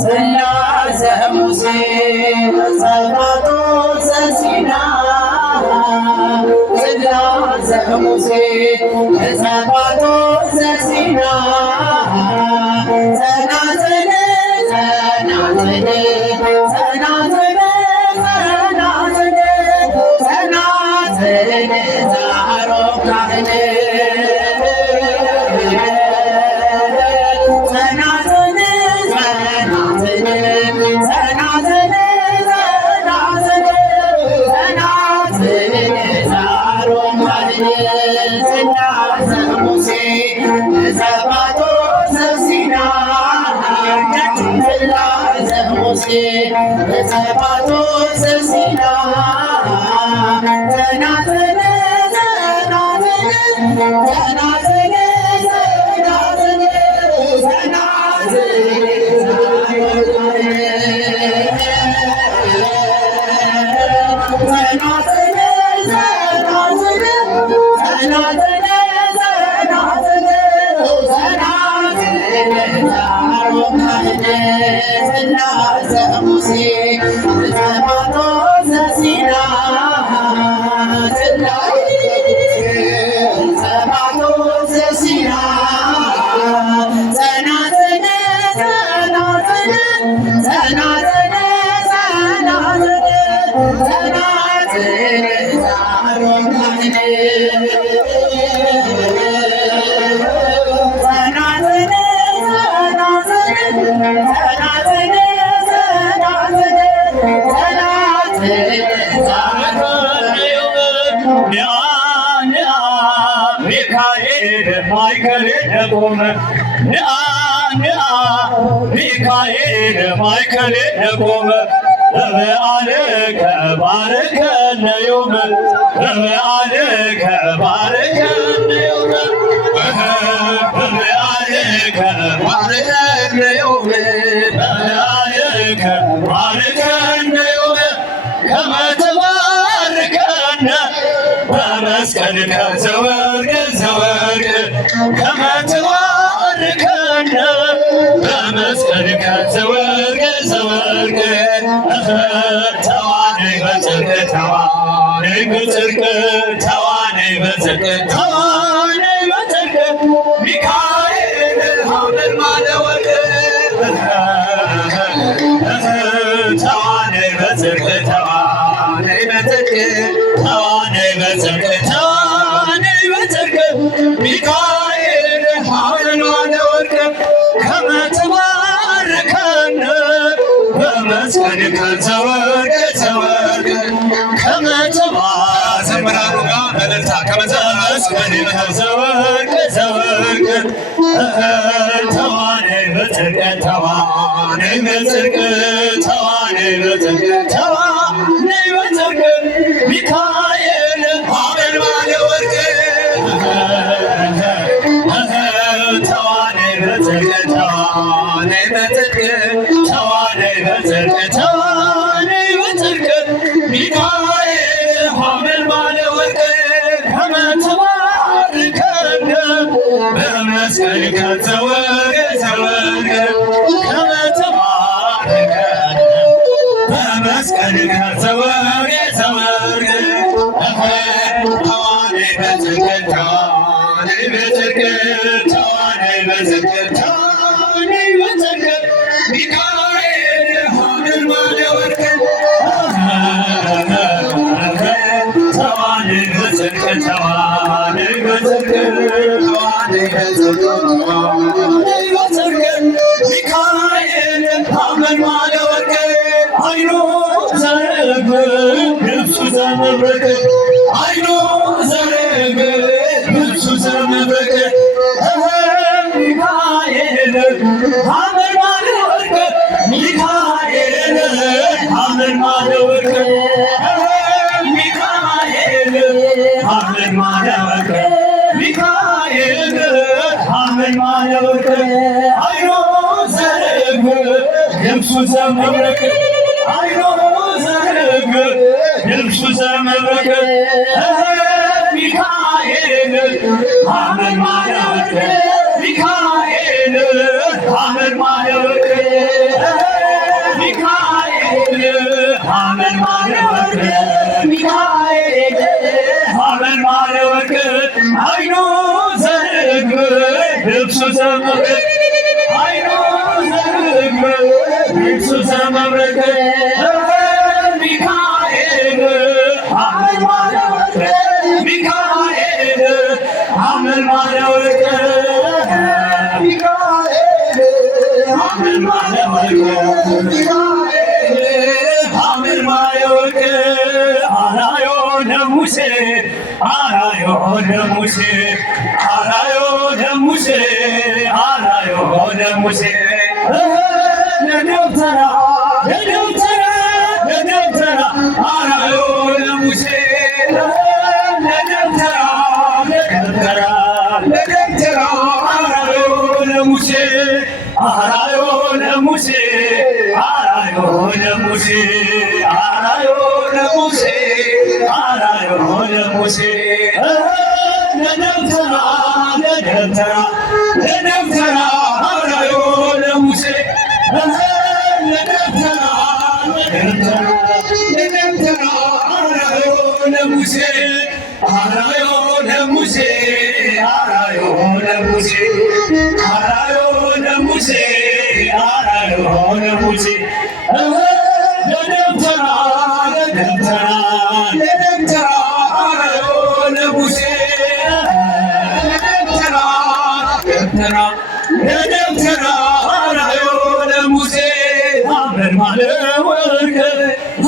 ጽላተ ሙሴ ጸባቶ ዘሲና ጽላተ ሙሴ ጸባቶ ዘሲና ጸናጽል ጸናጽል ጸናጽል ጸናጽል ጸናጽል ዘአሮን ካህን ጸባቶ ዘሲና ጸናጽል ጸናጽል ጸናጽል ጸናጽል ጸናጽል ጽላተ ሙሴ ጸባቶ ዘሲና ጸባቶ ዘሲና ጸናጽል ጸናጽል ጸናጽል ጸናጽል ጸናጽል ዘአሮን ካህን ሚካኤል ማእከል ቆመ በበዓልከ ባርከነ ዮም በበዓልከ ባርከነ ዮም በበዓልከ ባርከነ ዮም በበዓልከ ባርከነ ዮም ከመ ትባርከነ በመስቀልከ ዘወርቅ ዘወርቅ ከመ ትባርከነ በመስቀልከ ዘወርቅ ዘወርቅ ተዋነይ በጽድቅ ተዋነይ በጽድቅ ተዋነይ በጽድቅ ተዋነይ በጽድቅ ሚካኤል ሐመልማለ ወርቅ ተዋነይ በጽድቅ ተዋነይ በጽድቅ ተዋነይ በጽድቅ ተዋነይ በጽድቅ ሚካኤል ሐመልማለ ወርቅ ከመ ትባርከነ በመስቀልከ ዘወርቅ ዘወርቅ ከመ ዘምራኑ ጋር እልልታ በመስቀልከ ዘወርቅ ዘወርቅ ተዋነይ በጽድቅ ተዋነይ በጽድቅ ተዋነይ በጽድቅ ተዋነይ በጽድቅ ሚካኤል ሐመልማለ ወርቅ ተዋነይ በጽድቅ ተዋነይ በጽድቅ ተዋነይ በጽድቅ ተዋነይ በጽድቅ ሚካኤል ሐመልማለ ወርቅ ከመ ትባርከነ በመስቀልከ ዘወርቅ ዘወርቅ ከመ ትባርከነ በመስቀልከ ዘወርቅ ዘወርቅ ተዋነይ በጽድቅ ተዋነይ በጽድቅ ተዋነይ በጽድቅ ተዋነይ በጽድቅ ሚካኤል ሐመልማለ ወርቅ ተዋነይ በጽድቅ ተዋነይ በጽድቅ ተዋነይ በጽድቅ ተዋነይ በጽድቅ ሚካኤል ሐመልማለ ወርቅ አይኑ ዘርግ ልብሱ ዘመብረቅ አይኑ ዘርግ ልብሱ ዘመብረቅ ሚካኤል ሐመልማለ ወርቅ ሚካኤል ሐመልማለ ወርቅ ሚካኤል ሐመልማለ ወርቅ ሚካኤል ሐመልማለ ወርቅ አይኑ ዘርግ ልብሱ ዘመብረቅ አይኑ ዘርግ ልብሱ ዘመብረቅ ሚካኤል ሐመልማለ ወርቅ ሚካኤል ሐመልማለ ወርቅ ሚካኤል ሐመልማለ ወርቅ ሚካኤል ሐመልማለ ወርቅ አይኑ ዘርግ ልብሱ ዘመብረቅ አይኑ ዘርግ ልብሱ ዘመብረቅ ሚካኤል ሐመልማለ ወርቅ ሚካኤል ሐመልማለ ወርቅ ሚካኤል ሐመልማለ ወርቅ ሐመልማለ ወርቅ አራዮ ለሙሴ አራዮ ለሙሴ አራዮ ለሙሴ አራዮ ለሙሴ ለደብተራ ለደብተራ ለደብተራ አራዮ ለሙሴ ለደብተራ ለደብተራ ለደብተራ አራዮ ለሙሴ አራዮ ለሙሴ አራዮ ለሙሴ አራዮ ለሙሴ አራዮ ለሙሴ ለደብተራ ለደብተራ ለደብተራ አራዮ ለሙሴ ለደብተራ ለደብተራ ለደብተራ አራዮ ለሙሴ አራዮ ለሙሴ አራዮ ለሙሴ አራዮ ለሙሴ አራዮ ለሙሴ ለደብተራ ለደብተራ ለደብተራ አራዮ ለሙሴ ለደብተራ ለደብተራ ለደብተራ አራዮ ለሙሴ ሐመልማለ ወርቅ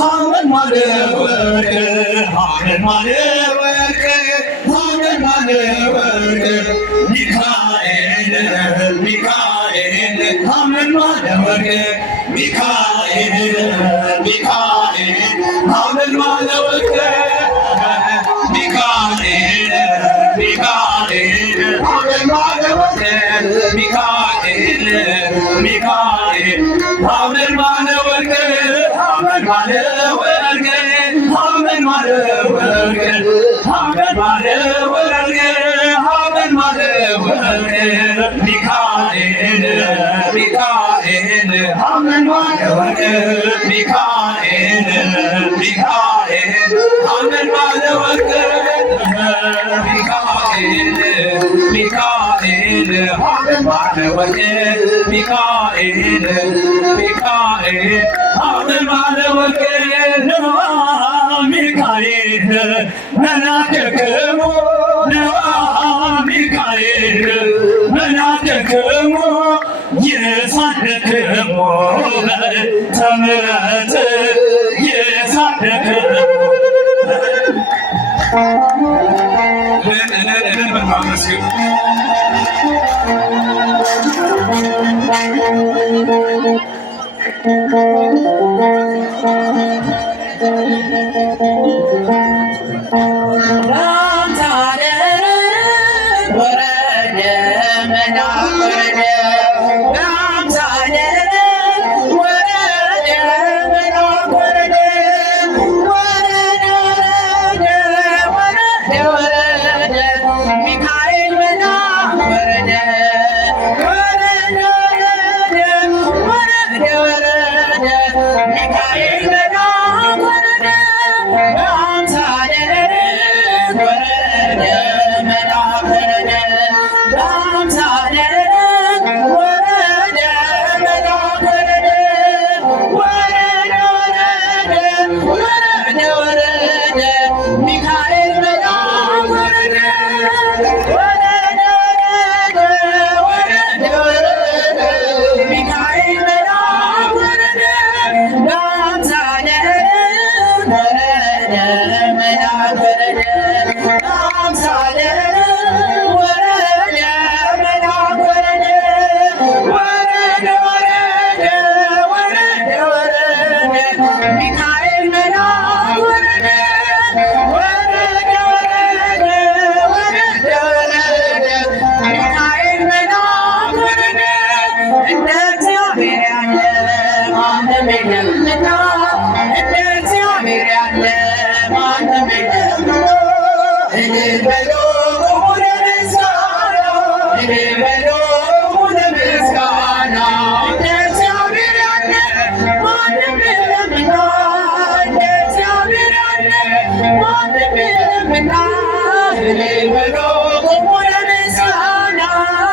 ሐመልማለ ወርቅ ሐመልማለ ወርቅ ሐመልማለ ወርቅ ሚካኤል ሚካኤል ሐመልማለ ወርቅ ሚካኤል ሚካኤል ሐመልማለ ወርቅ ሚካኤል ሚካኤል ሐመልማለ ወርቅ ሚካኤል ሚካኤል ሐመልማለ ወርቅ ሐመልማለ ወርቅ ሐመልማለ ወርቅ ሐመልማለ ወርቅ ሐመልማለ ወርቅ ሚካኤል ሚካኤል ሐመልማለ ወርቅ ሚካኤል ሚካኤል ሐመልማለ ወርቅ ሚካኤል ሚካኤል ሐመልማለ ወርቅ ሚካኤል ሚካኤል ሐመልማለ ወርቅ ነዋ ሚካኤል መላከክሙ ነዋ ሚካኤል መላከክሙ የሳደክሙ ተምረት የሳደክሙ ወረደ መልአክ ወረደ በአምሳለ ወረደ መልአክ ወረደ ወረደ ወረደ ወረደ ሚካኤል መልአክ ወረደ ወረደ ወረደ ወረደ ሚካኤል መልአክ ወረደ በአምሳለ ወረደ መልአክ ወረደ በአምሳለ ወረደ መልአክ እልል በሉ ቁሙ ለምስጋና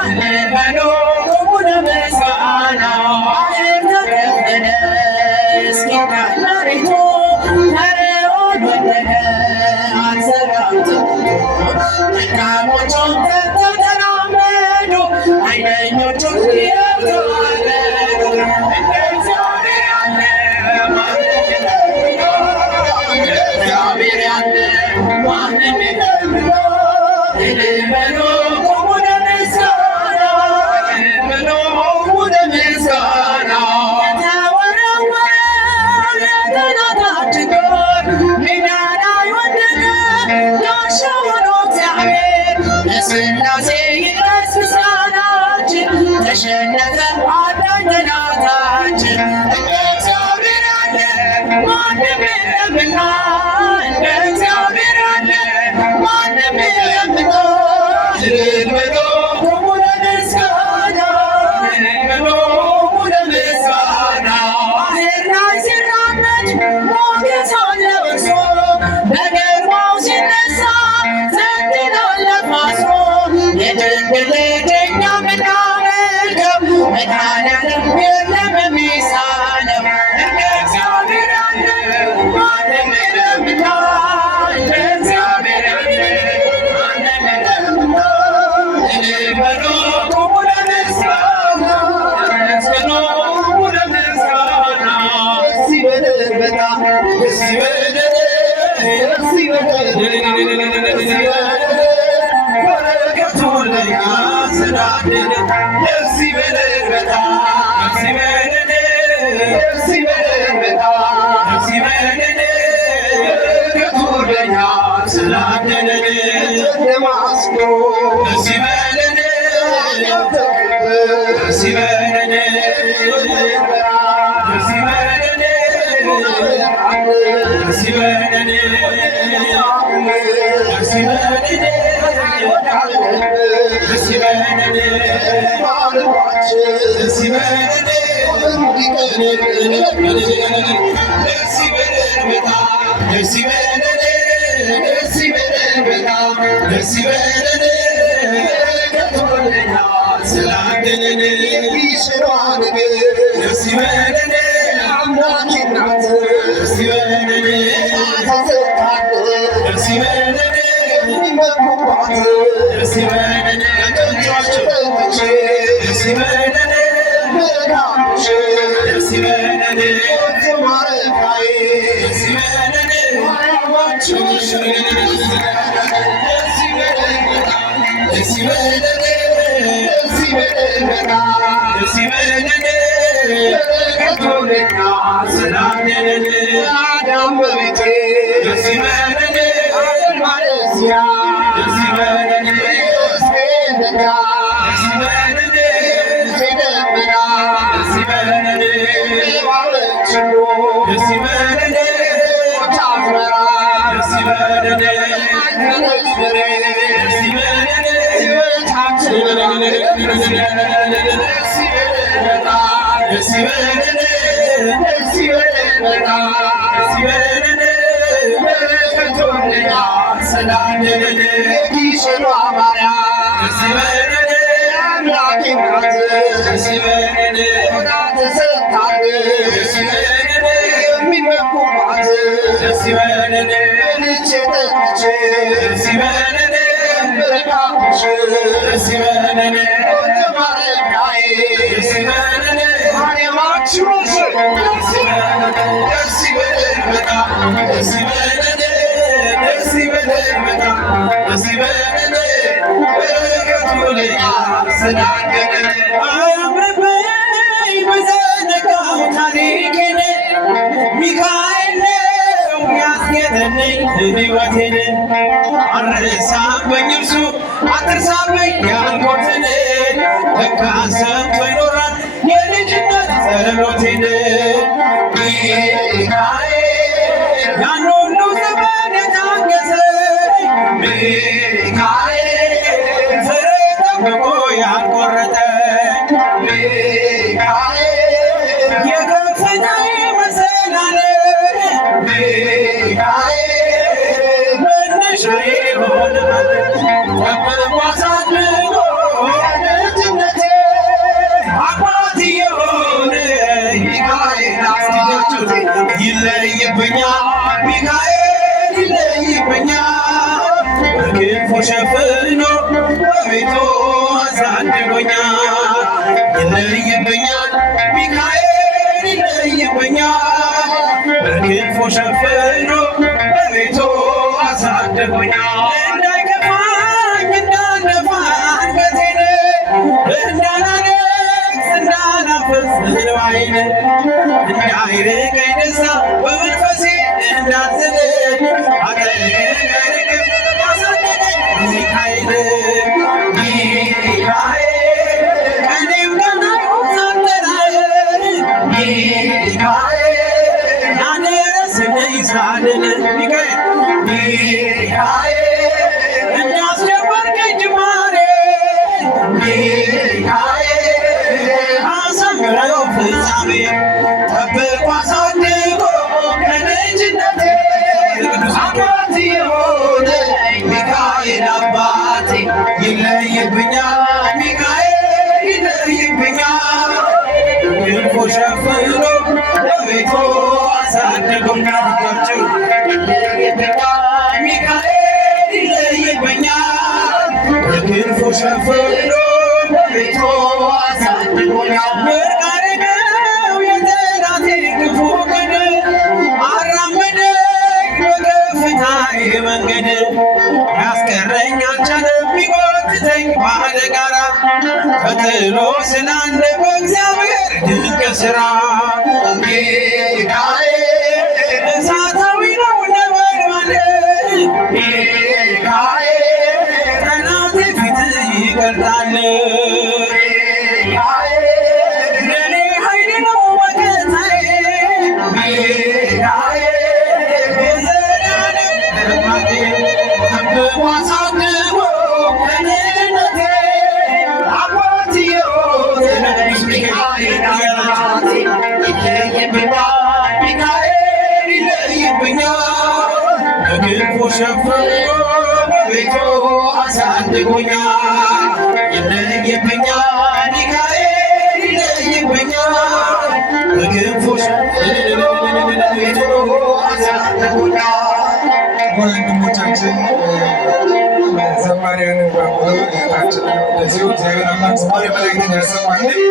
እልል በሉ ቁሙ ለምስጋና ባህር ተከፈለ እስኪታይ መሬቱ ፈርዖን ወደቀ አንሰራርቶ ደካሞቹም ከብተው ተራመዱ ኃይለኞቹም ተዋረዱ እንደ እግዚአብሔር ያለ እግዚአብሔር ያለ ማንም የለም እልል በሉ ቁሙ ለምስጋና እልል በሉ ቁሙ ለምስጋና የተወረወረው የጠላታችን ጦር ሜዳ ላይ ወደቀ ጋሻው ሆኖ እግዚአብሔር ለሥላሴ ይድረስ ምስጋናችን ተሸነፈ አዳኝ ጠላታችን እንደ እግዚአብሔር ያለ ማንም የለምና እንደ እግዚአብሔር ያለ ማንም የለምና እልል በሉ ቁሙ ለምስጋና እልል በሉ ቁሙ ለምስጋና ባህር ላይ ሲራመድ ሞገስ አለው እርሱ በግርማው ሲነሳ ጸጥ ይላል ነፋሱ የድንግል ልጅ እኛ የምናመልከው መድኃኒዓለም የለም የሚሳነው እንደ እግዚአብሔር ያለ ማንም የለምና እንደ እግዚአብሔር ያለ ማንም የለምና እልል በሉ ቁሙ ለምስጋና እልል በሉ ቁሙ ለምስጋና ደስ ይበለን በጣም ደስ ይበለን ደስ ይበለን ደስ ይበለን በረከቱ ለእኛ ስላደለ ደስ ይበለን በጣም ደስ ይበለን ደስ ይበለን በጣም ደስ ይበለን በረከቱ ለእኛ ስላደለን ደማስቆ ደስ ይበለን ደስ ይበለን ደስ ይበለን ደስ ይበለን ደስ ይበለን ደስ ይበለን ደስ ይበለን ደስ ይበለን በጣም ደስ ይበለን ደስ ይበለን በጣም ደስ ይበለን ከቶለኛ ስላደለን ይሽሯን ደስ ይበለን አምላክ ናት ደስ ይበለን ተሰጣት ደስ ይበለን ይመኩባት ደስ ይበለን ደስ ይበለን በጋሽ ደስ ይበለን ማረፋዬ ደስ ይበለን ማርያማችሽ ደስ ይበለን ደስ ይበለን ደስ ይበለን ደስ ይበለን ከቶለኛ ስላደለን አዳም በቤቴ ደስ ይበለን ማለሲያ ደስ ይበለን ስፔንደጋ ደስ ይበለን ዜደመና ደስ ይበለን ባለችሎ ደስ ይበለን ታምራ ደስ ይበለን ነስበሬ ደስ ይበለን ህይወታችን ደስ ይበለን ደስ ይበለን ደስ ይበለን ደስ ይበለን ደስ ይበለን በረከቶለኛ ስላደለን ጊሸኗ ማርያም ደስ ይበለን አምላክ ናት ደስ ይበለን ሆና ተሰጥታን ደስ ይበለን የሚመኩባት ደስ ይበለን በልቼ ጠጥቼ ደስ ይበለን በረካሽ ደስ ይበለን ማረፊያዬ ደስ ይበለን ማርያማችሽ ደስ ይበለን ደስ ይበለን በጣም ደስ ይበለን ደስ ይበለን በጣም ደስ ይበለን በረከቱ ለእኛ ስላደለን አያምርብኝ በዘነጋው ታሪኬን ሚካኤል ነው ያስጌጠልኝ ሕይወቴን አልረሳብኝ እርሱ አትርሳብኝ ያልኩትን ለካ ሰምቶ ይኖራል የልጅነት ጸሎቴን ሚካኤል ያን ሁሉ ዘመን የታገሰኝ ሚካኤል ፍሬ ጠብቆ ያልቆረጠኝ ሚካኤል የከፍታዬ መሰላል ሚካኤል መነሻዬ ሆነሃል ሸፍኖ በቤቱ አሳድጎኛል። ይለይብኛል ሚካኤል ይለይብኛል። በክንፉ ሸፍኖ በቤቱ አሳድጎኛል። እንዳይከፋኝ እንዳልደፋ አንገቴን እንዳላለቅስ እንዳላፈስ እንባዬን እንዳይርቀኝ ደስታ በመንፈሴ እንዳትዝል ሚካኤል ሚካኤል እኔም ገና ሳልጠራህ ሚካኤል አደረስልኝ ሳልል ሚካኤል ሚካኤል እንዳስጀመርከኝ ጅማሬ ሚካኤል አሳምረው ፍጻሜ ጠብቆ አሳድጎ ከልጅነቴ አባት የሆነ ሚካኤል አባቴ ይለይብኛል ሚካኤል ይለይብኛል። ክንፉ ሸፍኖ በቤቱ አሳድጎኛል። ይለይብኛል ሚካኤል ይለይብኛል። ክንፉ ሸፍኖ በቤቱ አሳድጎኛል። መርቃሬ ነው የጠላቴ ክፉ ቀን አራመደኝ በከፍታዬ መንገድ ያስቀረኝ አልቻለም ቢጎትተኝ ባለ ጋራ ተጥሎ ስላለ በእግዚአብሔር ድንቅ ሥራ ሚካኤል እሳታዊ ነው ነበልባል ሚካኤል ጠላቴ ፊት ይቀልጣል ለኔ ኃይል ነው መከታዬ ሚካኤል የዘላለም አባቴ ጠብቆ አሳድጎ ከልጅነቴ አባት የሆነኝ ሚካኤል አባቴ ይለይብኛል ሚካኤል ይለይብኛል። በክንፉ ሸፍኖ በቤቱ አሳድጎኛል። ይለይብኛል ሚካኤል ይለይብኛል። በክንፉ ሸፍኖ በቤቱ አሳድጎኛል። ወንድሞቻችን ዘማሪያንን በሙሉ እህታችንን እንደዚሁ እግዚአብሔር አምላክ ዝማሬ መላእክትን ያሰማልን።